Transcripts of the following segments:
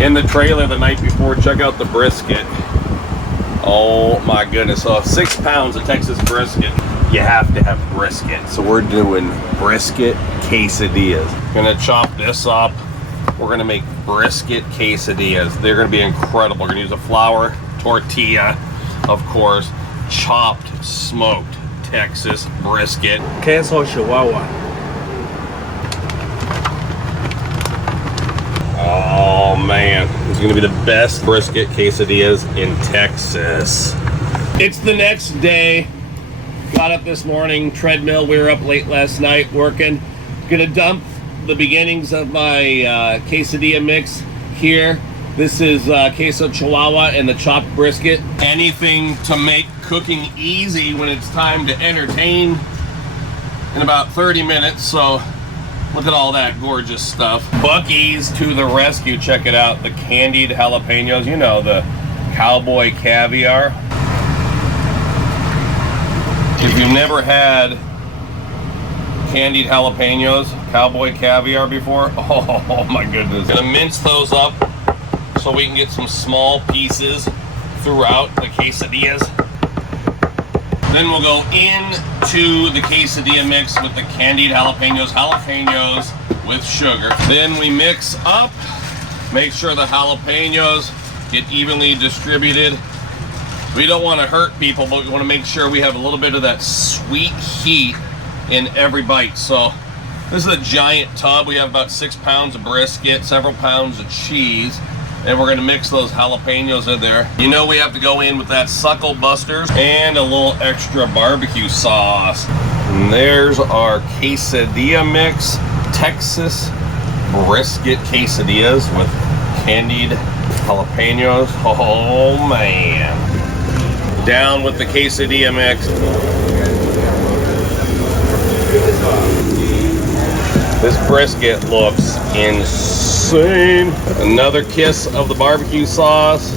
in the trailer the night before. Check out the brisket. Oh my goodness. So 6 pounds of Texas brisket. You have to have brisket. So we're doing brisket quesadillas. Gonna chop this up. We're gonna make brisket quesadillas. They're gonna be incredible. We're gonna use a flour tortilla, of course, chopped, smoked Texas brisket. Queso Chihuahua. Oh man, it's gonna be the best brisket quesadillas in Texas. It's the next day. Got up this morning, treadmill. We were up late last night working. Gonna dump the beginnings of my quesadilla mix here. This is queso Chihuahua and the chopped brisket. Anything to make cooking easy when it's time to entertain in about 30 minutes. So look at all that gorgeous stuff. Buc-ee's to the rescue. Check it out. The candied jalapenos. You know, the cowboy caviar. If you've never had candied jalapenos, cowboy caviar before, oh my goodness. Gonna mince those up so we can get some small pieces throughout the quesadillas. Then we'll go into the quesadilla mix with the candied jalapenos with sugar. Then we mix up, make sure the jalapenos get evenly distributed. We don't want to hurt people, but we want to make sure we have a little bit of that sweet heat in every bite. So this is a giant tub. We have about 6 pounds of brisket, several pounds of cheese, and we're going to mix those jalapenos in there. You know we have to go in with that suckle busters and a little extra barbecue sauce. And there's our quesadilla mix, Texas brisket quesadillas with candied jalapenos. Oh man. Down with the quesadilla mix. This brisket looks insane. Another kiss of the barbecue sauce.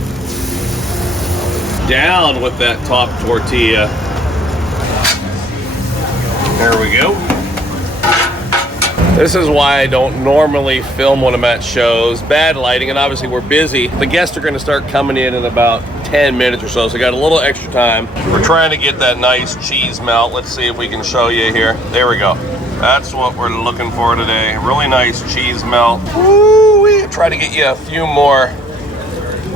Down with that top tortilla. There we go. This is why I don't normally film when I'm at shows. Bad lighting, and obviously we're busy. The guests are gonna start coming in about 10 minutes or so, so I got a little extra time. We're trying to get that nice cheese melt. Let's see if we can show you here. There we go. That's what we're looking for today. Really nice cheese melt. Woo-wee. Try to get you a few more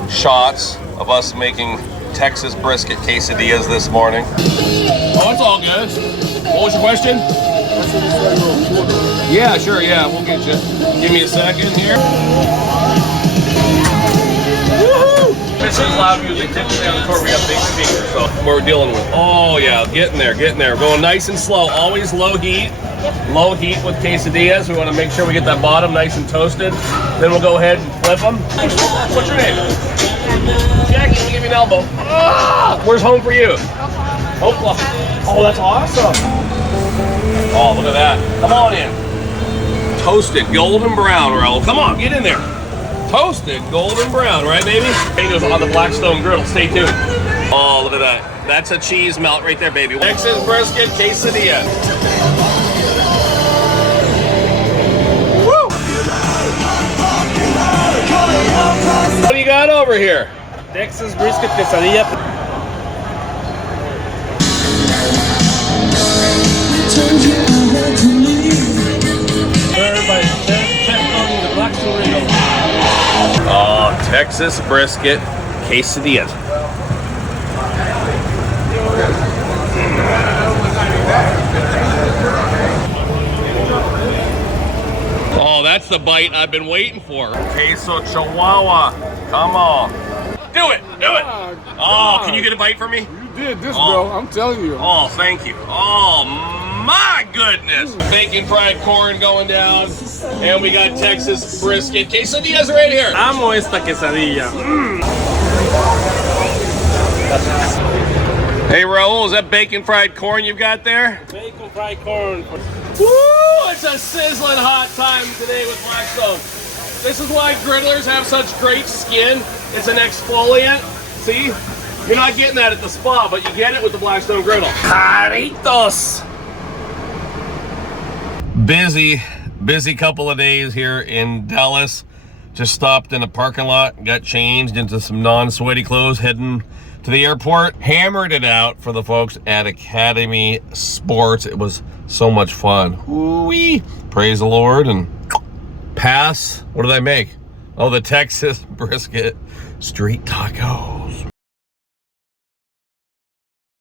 shots of us making Texas brisket quesadillas this morning. Oh, it's all good. What was your question? Yeah, sure, yeah, we'll get you. Give me a second here. Woohoo! This is loud music. Typically on the tour we have big speakers, so what we're dealing with. Oh yeah, getting there. We're going nice and slow. Always low heat. Low heat with quesadillas. We want to make sure we get that bottom nice and toasted. Then we'll go ahead and flip them. What's your name? Jackie, can you give me an elbow? Ah, where's home for you? Oklahoma. Oh, that's awesome. Oh, look at that. Come on in. Toasted golden brown, Raul. Come on, get in there. Toasted golden brown, right, baby? Potatoes on the Blackstone Griddle. Stay tuned. Oh, look at that. That's a cheese melt right there, baby. Texas brisket quesadilla. Woo! What do you got over here? Texas Brisket Quesadilla. The Blackstone Griddle. Oh, Texas brisket quesadillas. Oh, that's the bite I've been waiting for. Queso Chihuahua. Come on. Do it. Do it. Oh, can you get a bite for me? You did this, bro. I'm telling you. Oh, thank you. Oh, my goodness. Bacon fried corn going down. And we got Texas brisket quesadillas right here. Amo esta quesadilla. Hey, Raul, is that bacon fried corn you've got there? Bacon fried corn. Woo! It's a sizzling hot time today with Blackstone. This is why griddlers have such great skin. It's an exfoliant. See? You're not getting that at the spa, but you get it with the Blackstone Griddle. Caritos! Busy couple of days here in Dallas. Just stopped in a parking lot, got changed into some non-sweaty clothes, heading to the airport. Hammered it out for the folks at Academy Sports. It was so much fun. Ooh-wee. Praise the Lord. And pass. What did I make? Oh, the Texas Brisket Street Tacos.